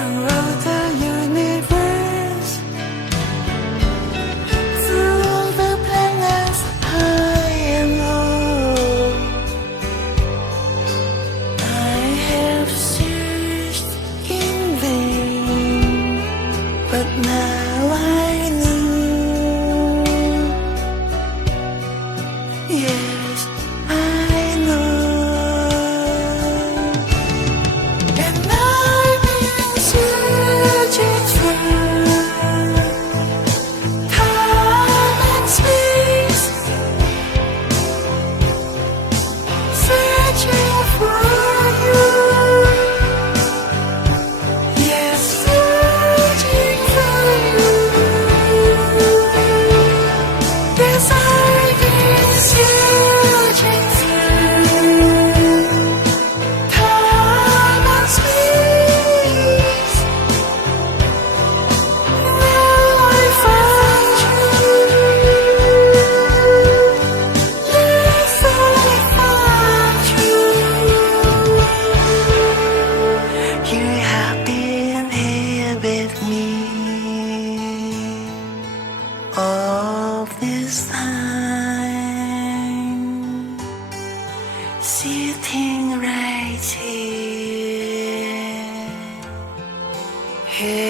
throughout the universe, through all the planets high and low. I have searched in vain, but now I know. Yes, I know. And I've been searching through time and space, searching for you. Yes, searching for you. Yes, I've been searching through time and space. Now I found you. Yes, I found you. You have been here with me all this time, sitting right here.